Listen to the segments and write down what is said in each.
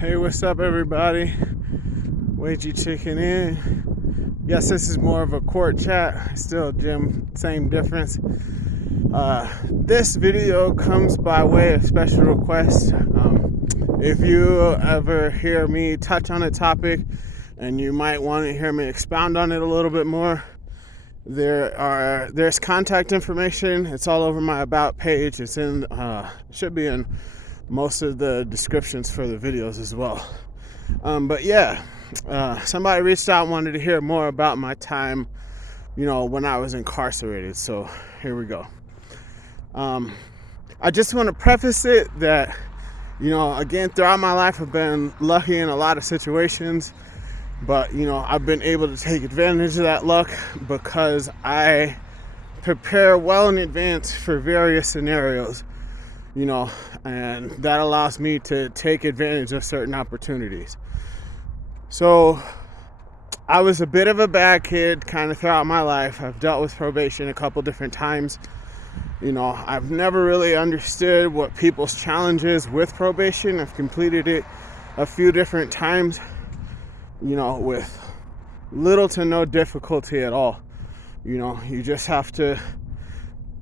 Hey, what's up, everybody? Wagey chicken in. Yes, this is more of a court chat. Still, Jim, same difference. This video comes by way of special request. If you ever hear me touch on a topic and you might want to hear me expound on it a little bit more, there's contact information. It's all over my about page. It's in should be in most of the descriptions for the videos as well. But yeah, somebody reached out and wanted to hear more about my time, when I was incarcerated. So here we go. I just want to preface it that, again, throughout my life, I've been lucky in a lot of situations, but, I've been able to take advantage of that luck because I prepare well in advance for various scenarios, and that allows me to take advantage of certain opportunities. So I was a bit of a bad kid kind of throughout my life. I've dealt with probation a couple different times. I've never really understood what people's challenges with probation. I've completed it a few different times, with little to no difficulty at all. You just have to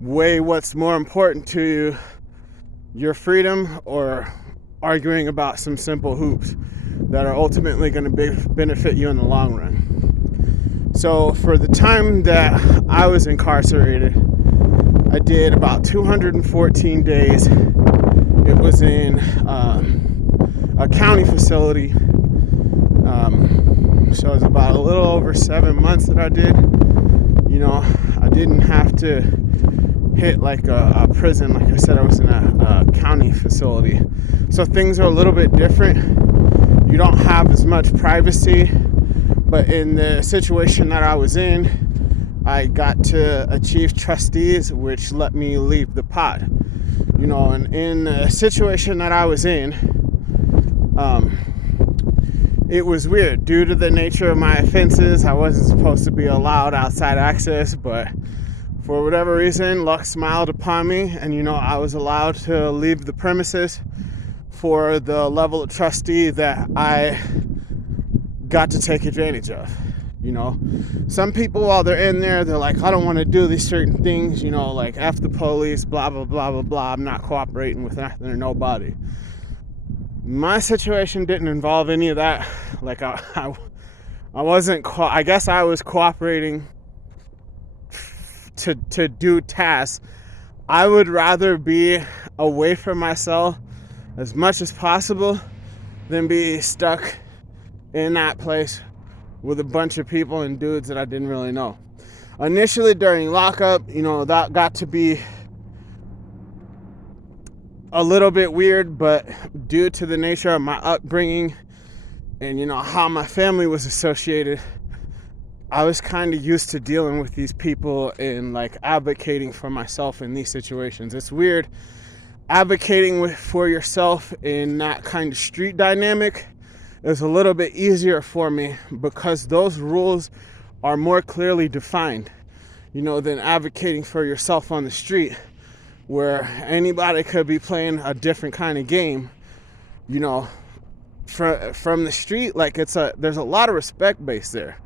weigh what's more important to you, your freedom or arguing about some simple hoops that are ultimately going to benefit you in the long run. So for the time that I was incarcerated, I did about 214 days. It was in a county facility. So it was about a little over 7 months that I did. I didn't have to hit like a prison. Like I said, I was in a county facility. So things are a little bit different. You don't have as much privacy. But in the situation that I was in, I got to achieve trustees, which let me leave the pod. And in the situation that I was in, it was weird. Due to the nature of my offenses, I wasn't supposed to be allowed outside access, but for whatever reason, luck smiled upon me, and I was allowed to leave the premises for the level of trustee that I got to take advantage of. Some people, while they're in there, they're like, I don't want to do these certain things, like F the police, blah, blah, blah, blah, blah. I'm not cooperating with nothing or nobody. My situation didn't involve any of that. Like, I wasn't, I guess I was cooperating to do tasks. I would rather be away from my cell as much as possible than be stuck in that place with a bunch of people and dudes that I didn't really know. Initially during lockup, that got to be a little bit weird, but due to the nature of my upbringing and how my family was associated, I was kind of used to dealing with these people and like advocating for myself in these situations. It's weird advocating for yourself in that kind of street dynamic is a little bit easier for me because those rules are more clearly defined, than advocating for yourself on the street where anybody could be playing a different kind of game, from the street. Like there's a lot of respect based there.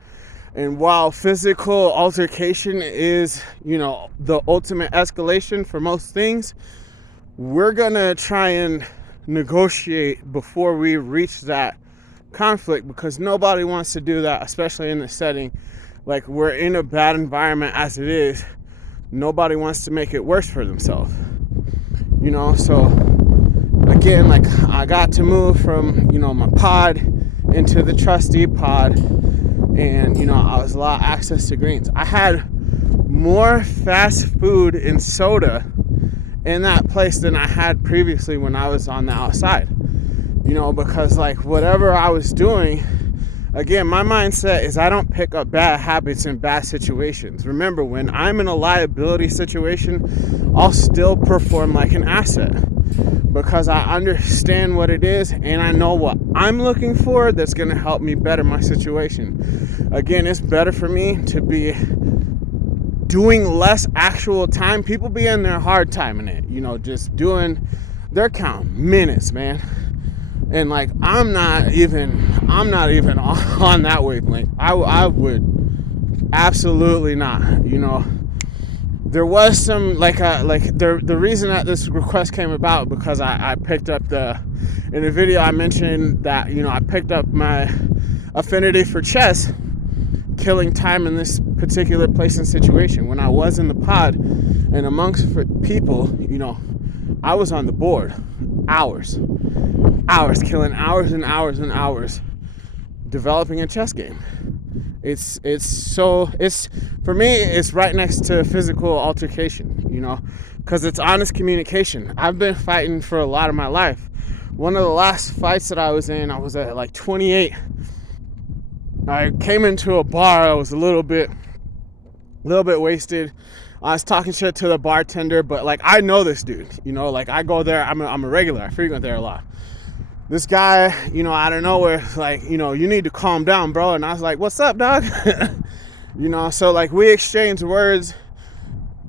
And while physical altercation is, the ultimate escalation for most things, we're gonna try and negotiate before we reach that conflict because nobody wants to do that, especially in the setting. Like we're in a bad environment as it is. Nobody wants to make it worse for themselves. So again, like I got to move from, my pod into the trustee pod. And, I was allowed access to greens. I had more fast food and soda in that place than I had previously when I was on the outside. Because like whatever I was doing, again, my mindset is I don't pick up bad habits in bad situations. Remember, when I'm in a liability situation, I'll still perform like an asset because I understand what it is and I know what I'm looking for that's going to help me better my situation. Again, it's better for me to be doing less actual time. People be in their hard time in it, just doing their count minutes, man. And like I'm not even on that wavelength. I would absolutely not, you know. There was some the reason that this request came about because I picked up in the video I mentioned that, you know, I picked up my affinity for chess killing time in this particular place and situation. When I was in the pod and amongst people, you know, I was on the board hours, killing hours and hours and hours developing a chess game. It's for me, it's right next to physical altercation, you know, because it's honest communication. I've been fighting for a lot of my life. One of the last fights that I was in, I was at like 28. I came into a bar. I was a little bit wasted. I was talking shit to the bartender, but like I know this dude, you know, like I go there. I'm a regular. I frequent there a lot. This guy, you know, out of nowhere, like, you know, you need to calm down, bro. And I was like, what's up, dog? You know, so like we exchanged words,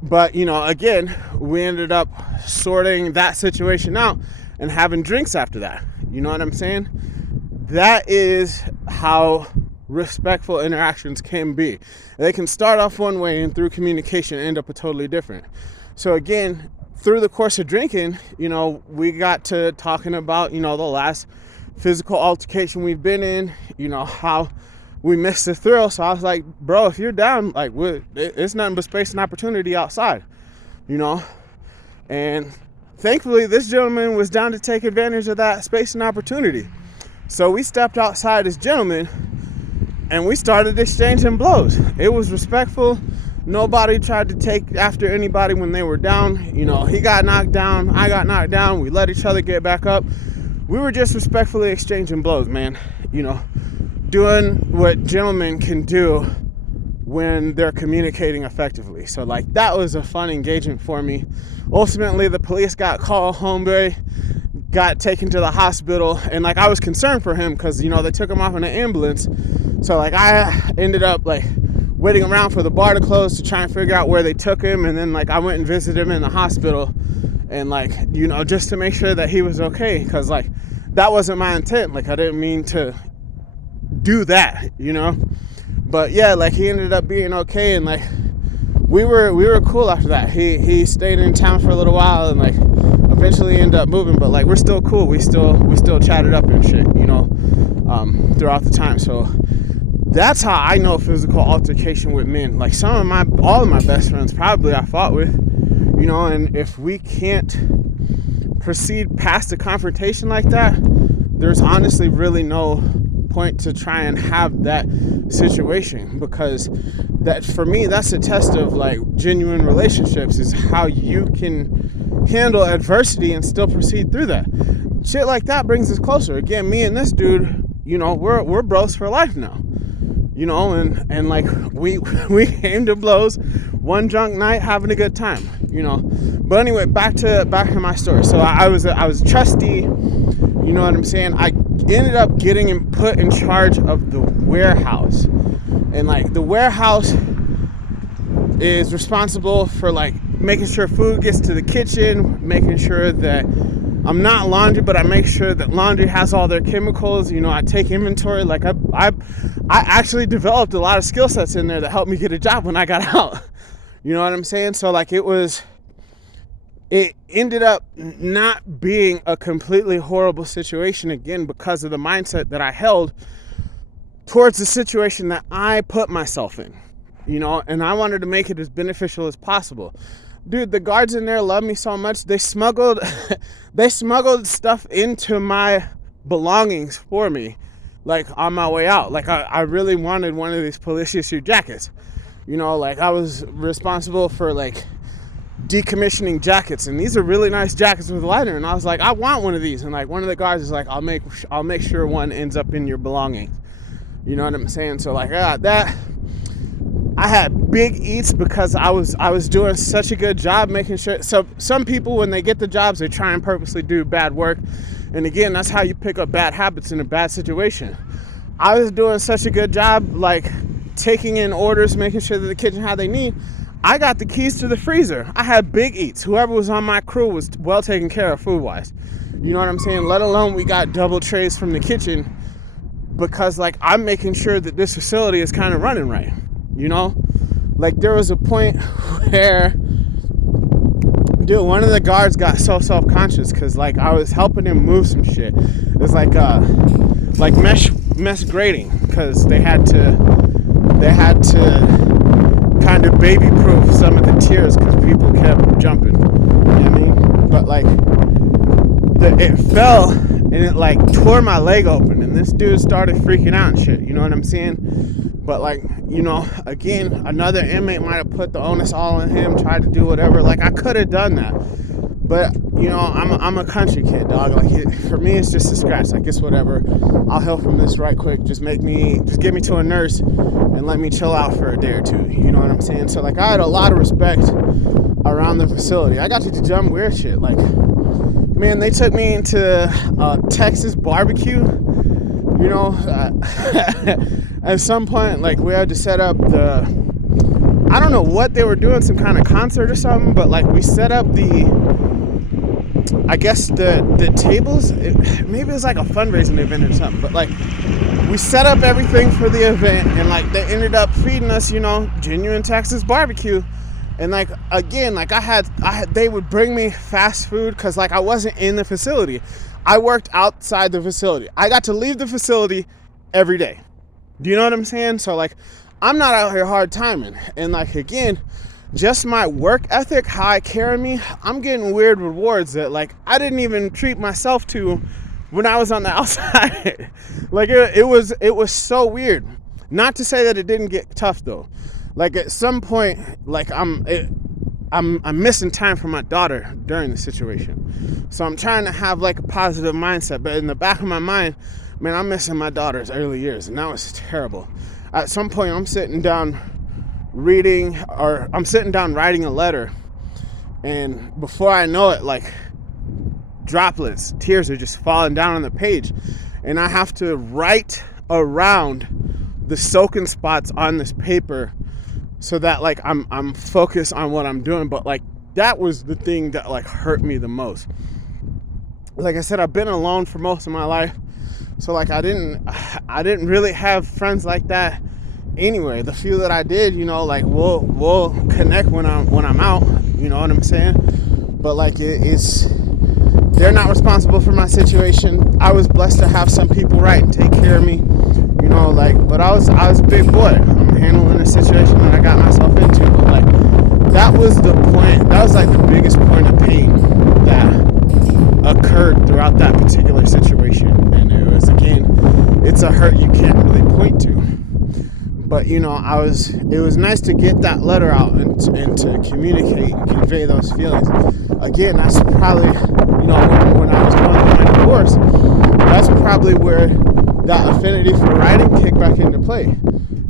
but, you know, again, we ended up sorting that situation out and having drinks after that. You know what I'm saying? That is how respectful interactions can be. They can start off one way and through communication end up a totally different. So again, through the course of drinking, you know, we got to talking about, you know, the last physical altercation we've been in, you know, how we missed the thrill. So I was like, bro, if you're down, like, it's nothing but space and opportunity outside, you know. And thankfully, this gentleman was down to take advantage of that space and opportunity. So we stepped outside as gentlemen and we started exchanging blows. It was respectful. Nobody tried to take after anybody when they were down. You know, he got knocked down, I got knocked down. We let each other get back up. We were just respectfully exchanging blows, man. You know, doing what gentlemen can do when they're communicating effectively. So like that was a fun engagement for me. Ultimately, the police got called. Homeboy got taken to the hospital, and like I was concerned for him because, you know, they took him off in an ambulance. So like I ended up like waiting around for the bar to close to try and figure out where they took him, and then like I went and visited him in the hospital, and like, you know, just to make sure that he was okay, because like that wasn't my intent. Like I didn't mean to do that, you know. But yeah, like he ended up being okay, and like we were cool after that. He stayed in town for a little while and like eventually ended up moving, but like we're still cool. We still chatted up and shit, you know, throughout the time. So that's how I know physical altercation with men. Like all of my best friends probably I fought with, you know, and if we can't proceed past a confrontation like that, there's honestly really no point to try and have that situation, because that, for me, that's a test of like genuine relationships, is how you can handle adversity and still proceed through that. Shit like that brings us closer. Again, me and this dude, you know, we're bros for life now. You know, and like we came to blows one drunk night, having a good time, you know. But anyway, back to my story. So I was a trustee, you know what I'm saying? I ended up getting put in charge of the warehouse. And like the warehouse is responsible for like making sure food gets to the kitchen, making sure that I'm not laundry, but I make sure that laundry has all their chemicals. You know, I take inventory. Like I actually developed a lot of skill sets in there that helped me get a job when I got out. You know what I'm saying? So like it ended up not being a completely horrible situation, again, because of the mindset that I held towards the situation that I put myself in, you know, and I wanted to make it as beneficial as possible. Dude, the guards in there love me so much. They smuggled stuff into my belongings for me, like on my way out. Like I really wanted one of these police issue jackets. You know, like I was responsible for like decommissioning jackets, and these are really nice jackets with lighter, and I was like, I want one of these. And like one of the guards is like, I'll make sure one ends up in your belongings. You know what I'm saying? So like that, I had big eats because I was doing such a good job making sure. So some people, when they get the jobs, they try and purposely do bad work, and again, that's how you pick up bad habits in a bad situation. I was doing such a good job, like taking in orders, making sure that the kitchen had they need. I got the keys to the freezer. I had big eats. Whoever was on my crew was well taken care of food-wise. You know what I'm saying? Let alone we got double trays from the kitchen, because like I'm making sure that this facility is kind of running right, you know? Like there was a point where, dude, one of the guards got so self-conscious because like I was helping him move some shit. It was like mesh grating, because they had to kind of baby proof some of the tiers because people kept jumping. You know what I mean? But like it fell and it like tore my leg open, and this dude started freaking out and shit. You know what I'm saying? But like, you know, again, another inmate might have put the onus all on him, tried to do whatever. Like I could have done that, but you know, I'm a country kid, dog. Like for me, it's just a scratch. Like it's whatever. I'll heal from this right quick. Just get me to a nurse and let me chill out for a day or two. You know what I'm saying? So like I had a lot of respect around the facility. I got to do dumb weird shit. Like, man, they took me into Texas barbecue. You know, at some point, like we had to set up I don't know what they were doing, some kind of concert or something, but like we set up the tables. Maybe it was like a fundraising event or something, but like we set up everything for the event, and like they ended up feeding us, you know, genuine Texas barbecue. And like again, like they would bring me fast food because like I wasn't in the facility. I worked outside the facility. I got to leave the facility every day. Do you know what I'm saying? So like I'm not out here hard timing. And like again, just my work ethic, how I carry me, I'm getting weird rewards that like I didn't even treat myself to when I was on the outside. Like it was so weird. Not to say that it didn't get tough though. Like at some point, like I'm missing time for my daughter during the situation. So I'm trying to have like a positive mindset, but in the back of my mind, man, I'm missing my daughter's early years, and that was terrible. At some point, I'm sitting down writing a letter, and before I know it, like droplets, tears are just falling down on the page, and I have to write around the soaking spots on this paper so that like I'm focused on what I'm doing. But like that was the thing that like hurt me the most. Like I said, I've been alone for most of my life, so like I didn't really have friends like that anywhere. The few that I did, you know, like we'll connect when I'm out, you know what I'm saying? But like they're not responsible for my situation. I was blessed to have some people right and take care of me, you know, like, but I was a big boy. I'm handling a situation that I got myself into. But like that was the point, that was like the biggest point of pain that occurred throughout that particular situation. And it was, again, it's a hurt you can't really point to. But you know, it was nice to get that letter out and to communicate and convey those feelings. Again, that's probably, you know, when I was going through my divorce, that's probably where that affinity for writing kicked back into play.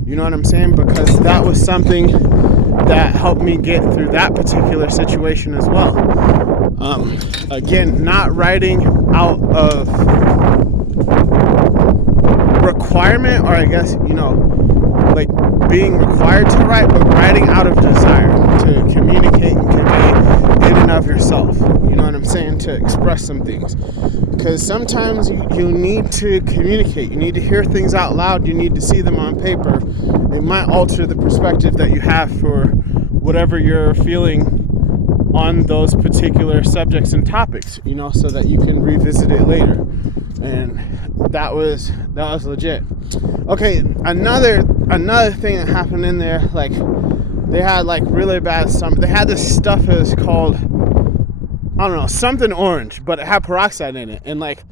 You know what I'm saying? Because that was something that helped me get through that particular situation as well. Again, not writing out of requirement, or I guess, you know, like being required to write, but writing out of desire to communicate and convey in and of yourself. You know what I'm saying? To express some things. Because sometimes you need to communicate. You need to hear things out loud. You need to see them on paper. It might alter the perspective that you have for whatever you're feeling on those particular subjects and topics, you know, so that you can revisit it later. And that was legit. Okay, another thing that happened in there, like they had like really bad they had this stuff that was called, I don't know, something orange, but it had peroxide in it. And like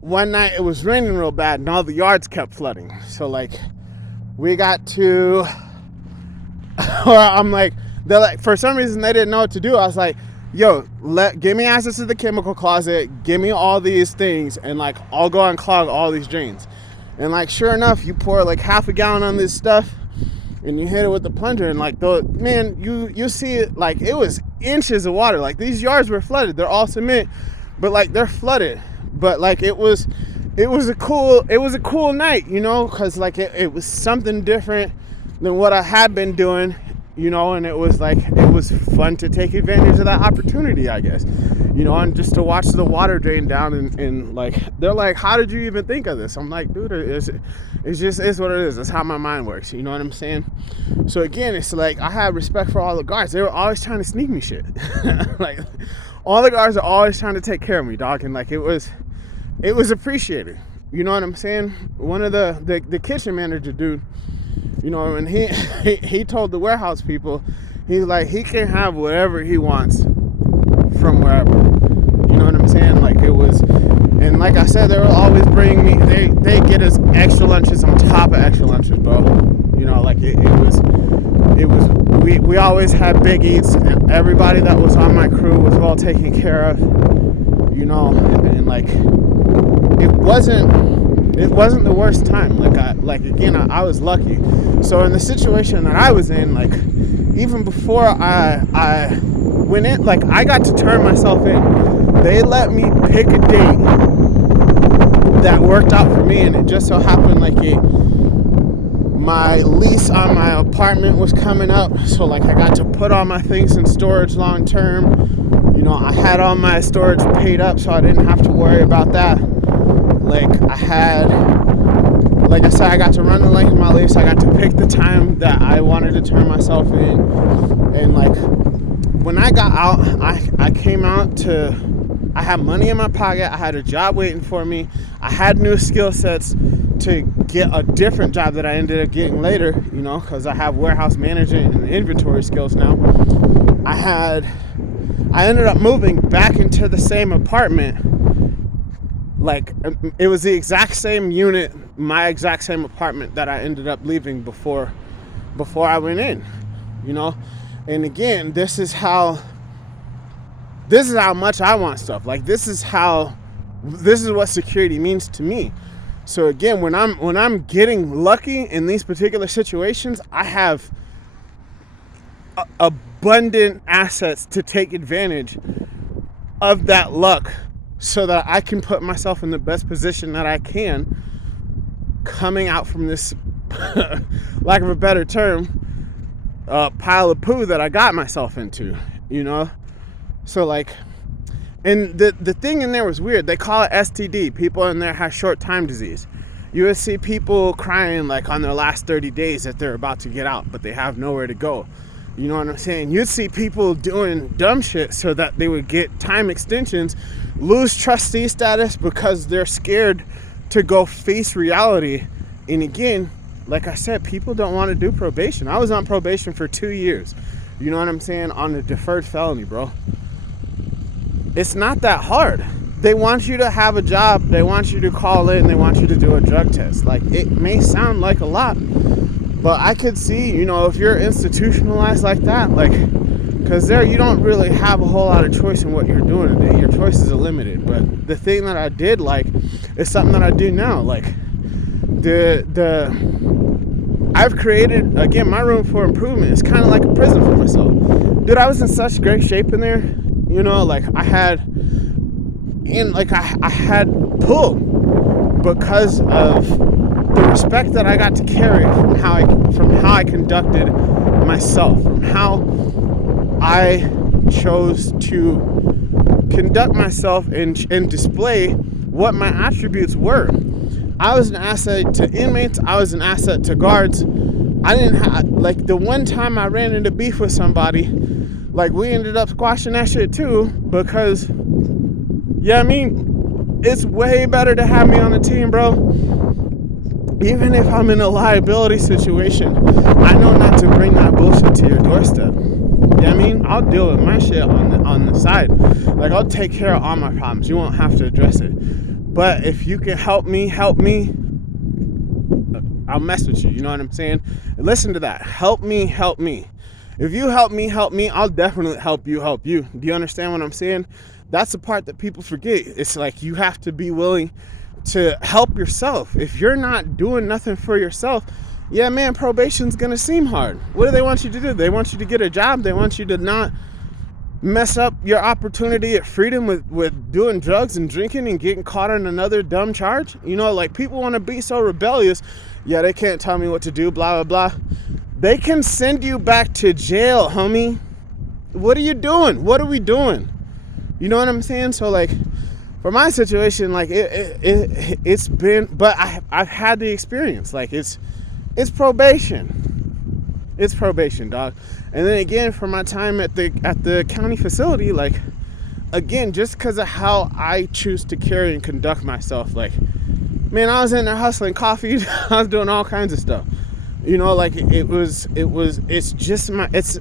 one night it was raining real bad and all the yards kept flooding. So like we got to or I'm like, they're like, for some reason they didn't know what to do. I was like, yo, give me access to the chemical closet, give me all these things, and like I'll go and clog all these drains. And like sure enough, you pour like half a gallon on this stuff and you hit it with the plunger, and like you see it, like it was inches of water. Like these yards were flooded. They're all cement, but like they're flooded. But like it was a cool night, you know, because like it was something different than what I had been doing. and it was fun to take advantage of that opportunity, I guess, and just to watch the water drain down, and like, they're like, how did you even think of this? I'm like, dude, it's just is what it is. That's how my mind works. You know what I'm saying? So again, it's like, I have respect for all the guards. They were always trying to sneak me shit. Like, all the guards are always trying to take care of me, dog. And like, it was appreciated. You know what I'm saying? One of the kitchen manager dude, and he told the warehouse people, he's like, he can have whatever he wants from wherever. You know what I'm saying? Like, it was, and like I said, they were always bringing me, they get us extra lunches on top of extra lunches, bro. Like, it was, we always had big eats. Everybody that was on my crew was well taken care of, and like, it wasn't the worst time. Again, I was lucky. So in the situation that I was in, like, even before I went in, like, I got to turn myself in. They let me pick a date that worked out for me, and it just so happened like my lease on my apartment was coming up, so like, I got to put all my things in storage long term. I had all my storage paid up, so I didn't have to worry about that. Like, like I said, I got to run the length of my lease. I got to pick the time that I wanted to turn myself in. And like, when I got out, I came out I had money in my pocket. I had a job waiting for me. I had new skill sets to get a different job that I ended up getting later, because I have warehouse management and inventory skills now. I ended up moving back into the same apartment. Like, it was the exact same unit, my exact same apartment that I ended up leaving before I went in, And again, this is how much I want stuff. Like, this is what security means to me. So again, when I'm getting lucky in these particular situations, I have abundant assets to take advantage of that luck, so that I can put myself in the best position that I can coming out from this, lack of a better term, pile of poo that I got myself into, So like, and the thing in there was weird. They call it STD. People in there have short time disease. You would see people crying like on their last 30 days that they're about to get out, but they have nowhere to go. You know what I'm saying? You'd see people doing dumb shit so that they would get time extensions, lose trustee status because they're scared to go face reality. And again, like I said, people don't want to do probation. I was on probation for 2 years. You know what I'm saying? On a deferred felony, bro. It's not that hard. They want you to have a job. They want you to call in. They want you to do a drug test. Like, it may sound like a lot, but I could see, if you're institutionalized like that, like, because there you don't really have a whole lot of choice in what you're doing today. Your choices are limited. But the thing that I did like is something that I do now. Like, I've created, again, my room for improvement is kind of like a prison for myself. Dude, I was in such great shape in there. Like, I had pull because of the respect that I got to carry from how I conducted myself, from how I chose to conduct myself and display what my attributes were. I was an asset to inmates. I was an asset to guards. I didn't have, like, the one time I ran into beef with somebody, like, we ended up squashing that shit too, because, it's way better to have me on the team, bro. Even if I'm in a liability situation, I know not to bring that bullshit to your doorstep. I'll deal with my shit on the side. Like, I'll take care of all my problems. You won't have to address it. But if you can help me, I'll mess with you. You know what I'm saying? And listen to that. Help me. If you help me, I'll definitely help you. Do you understand what I'm saying? That's the part that people forget. It's like, you have to be willing to help yourself. If you're not doing nothing for yourself, probation's gonna seem hard. What do they want you to do? They want you to get a job. They want you to not mess up your opportunity at freedom with doing drugs and drinking and getting caught on another dumb charge. Like, people want to be so rebellious. They can't tell me what to do, blah, blah, blah. they can send you back to jail, homie. What are you doing? What are we doing? You know what I'm saying? So like, for my situation, like it's been, but I've had the experience. Like it's probation. It's probation, dog. And then again, for my time at the county facility, like, again, just because of how I choose to carry and conduct myself, like, man, I was in there hustling coffee. I was doing all kinds of stuff. You know, like it's just it's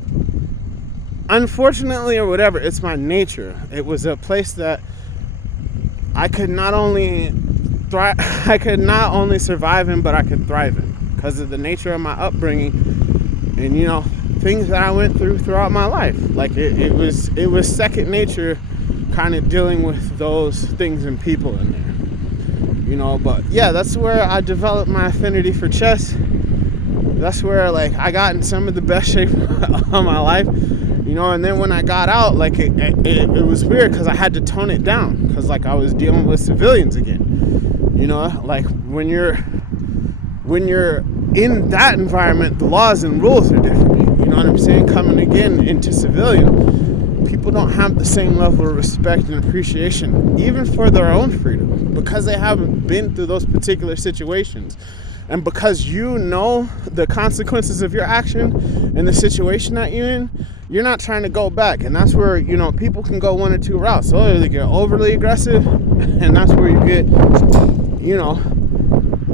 unfortunately or whatever, it's my nature. It was a place that I could not only thrive, I could not only survive in, but I could thrive in because of the nature of my upbringing and, you know, things that I went through throughout my life. Like it was second nature, kind of dealing with those things and people in there, you know. But yeah, that's where I developed my affinity for chess. That's where, like, I got in some of the best shape of my life, you know. And then when I got out, like, it was weird because I had to tone it down because, like, I was dealing with civilians again, you know. Like, when you're in that environment, the laws and rules are different, you know what I'm saying? Coming again into civilian, people don't have the same level of respect and appreciation, even for their own freedom, because they haven't been through those particular situations. And because you know the consequences of your action and the situation that you're in, you're not trying to go back. And that's where, you know, people can go one or two routes. So either they get overly aggressive, and that's where you get, you know,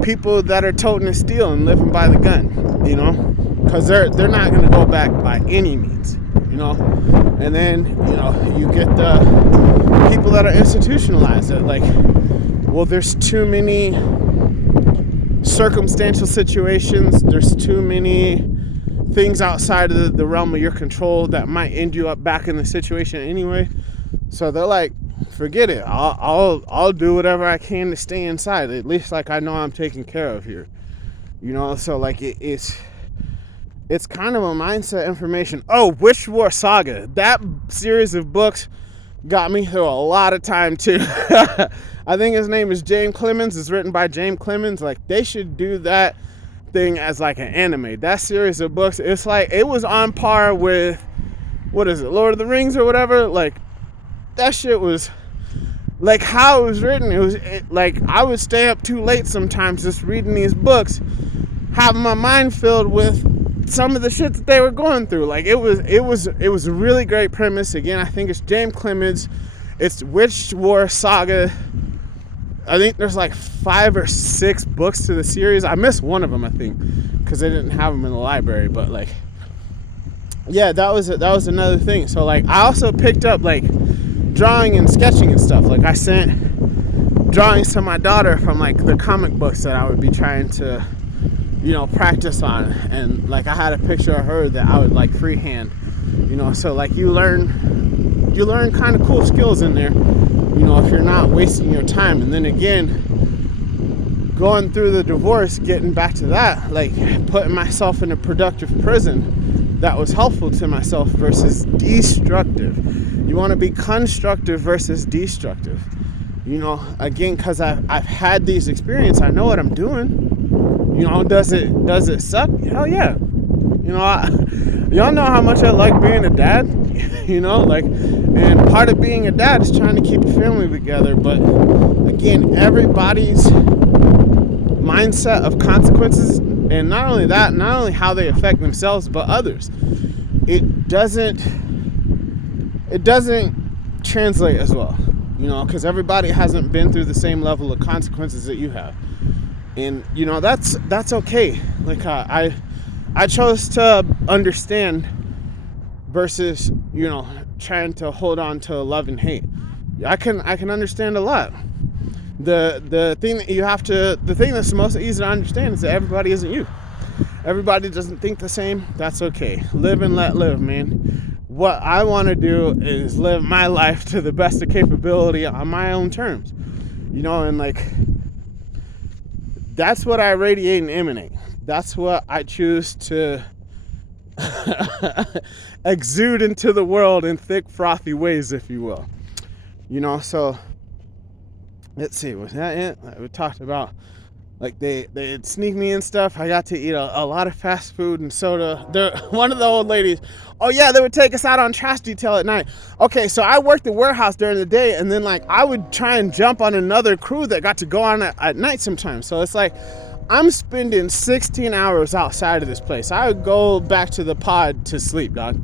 people that are toting a steel and living by the gun, you know, because they're not going to go back by any means, you know. And then, you know, you get the people that are institutionalized, that, like, well, there's too many circumstantial situations, there's too many things outside of the realm of your control that might end you up back in the situation anyway. So they're like, forget it, I'll do whatever I can to stay inside, at least, like, I know I'm taken care of here, you know. So like it's kind of a mindset information. Oh, Witch War Saga, that series of books got me through a lot of time too. I think his name is James Clemens. It's written by James Clemens. Like, they should do that thing as like an anime. That series of books, it's like, it was on par with, what is it, Lord of the Rings or whatever. Like, that shit was, like, how it was written, like, I would stay up too late sometimes just reading these books, having my mind filled with some of the shit that they were going through. Like, it was a really great premise. Again, I think it's James Clemens. It's Witch War Saga. I think there's like 5 or 6 books to the series. I missed one of them, I think, because they didn't have them in the library. But, like, yeah, that was another thing. So, like, I also picked up, like, drawing and sketching and stuff. Like, I sent drawings to my daughter from, like, the comic books that I would be trying to, you know, practice on. And, like, I had a picture of her that I would, like, freehand, you know. So, like, you learn kind of cool skills in there, you know, if you're not wasting your time. And then again, going through the divorce, getting back to that, like, putting myself in a productive prison that was helpful to myself versus destructive. You want to be constructive versus destructive, you know. Again, because I've had these experiences, I know what I'm doing, you know. Does it suck? Hell yeah, you know. Y'all know how much I like being a dad, you know, like, and part of being a dad is trying to keep a family together. But again, everybody's mindset of consequences, and not only that, not only how they affect themselves but others, it doesn't translate as well, you know, because everybody hasn't been through the same level of consequences that you have. And, you know, that's okay. Like, I chose to understand versus, you know, trying to hold on to love and hate. I can understand a lot. The thing that's most easy to understand is that everybody isn't you. Everybody doesn't think the same. That's okay. Live and let live, man. What I want to do is live my life to the best of capability on my own terms, you know. And, like, that's what I radiate and emanate. That's what I choose to exude into the world in thick, frothy ways, if you will. You know, so let's see, was that it? We talked about Like they'd sneak me in stuff. I got to eat a lot of fast food and soda. One of the old ladies, oh yeah, they would take us out on trash detail at night. Okay, so I worked the warehouse during the day, and then like I would try and jump on another crew that got to go on at night sometimes. So it's like I'm spending 16 hours outside of this place. I would go back to the pod to sleep, dog.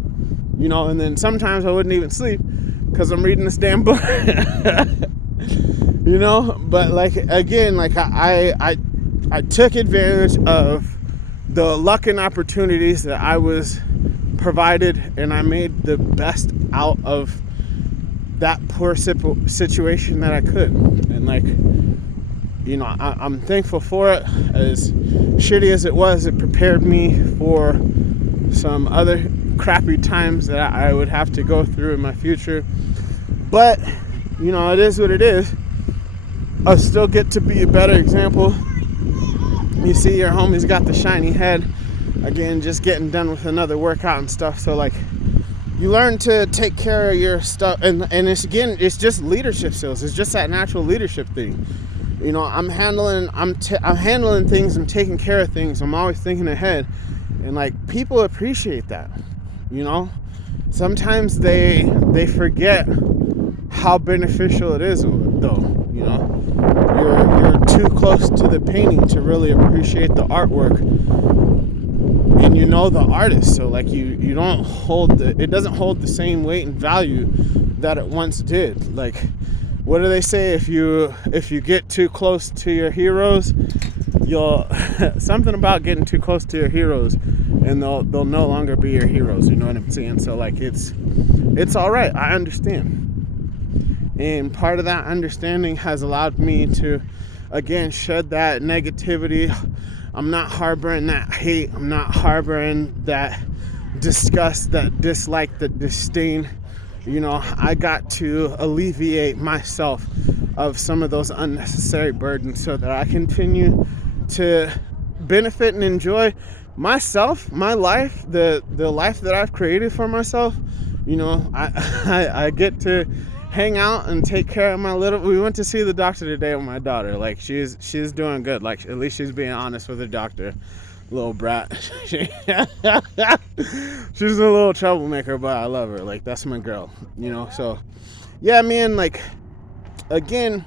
You know, and then sometimes I wouldn't even sleep because I'm reading this damn book. You know, but like again, like I took advantage of the luck and opportunities that I was provided, and I made the best out of that poor situation that I could. And like, you know, I'm thankful for it. As shitty as it was, it prepared me for some other crappy times that I would have to go through in my future. But you know, it is what it is. I still get to be a better example. You see your homie's got the shiny head. Again, just getting done with another workout and stuff. So like, you learn to take care of your stuff, and it's just leadership skills. It's just that natural leadership thing. You know, I'm handling things. I'm taking care of things. I'm always thinking ahead, and like people appreciate that. You know, sometimes they forget how beneficial it is, though. You know, you're too close to the painting to really appreciate the artwork, and you know the artist, so like you don't hold it doesn't hold the same weight and value that it once did. Like, what do they say? If you get too close to your heroes, you'll something about getting too close to your heroes, and they'll no longer be your heroes. You know what I'm saying? So like, it's all right. I understand. And part of that understanding has allowed me to, again, shed that negativity. I'm not harboring that hate. I'm not harboring that disgust, that dislike, that disdain. You know, I got to alleviate myself of some of those unnecessary burdens so that I continue to benefit and enjoy myself, my life, the life that I've created for myself. You know, I get to hang out and take care of we went to see the doctor today with my daughter. Like, she's doing good. Like, at least she's being honest with her doctor. Little brat. She's a little troublemaker, but I love her. Like, that's my girl, you know. So yeah, man, like, again,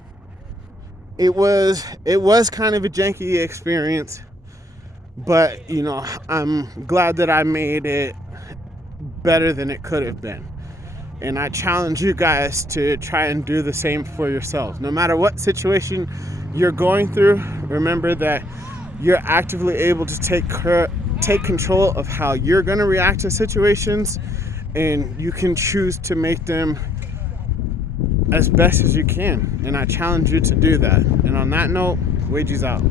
it was kind of a janky experience, but you know, I'm glad that I made it better than it could have been. And I challenge you guys to try and do the same for yourselves. No matter what situation you're going through, remember that you're actively able to take control of how you're going to react to situations, and you can choose to make them as best as you can. And I challenge you to do that. And on that note, Wages out.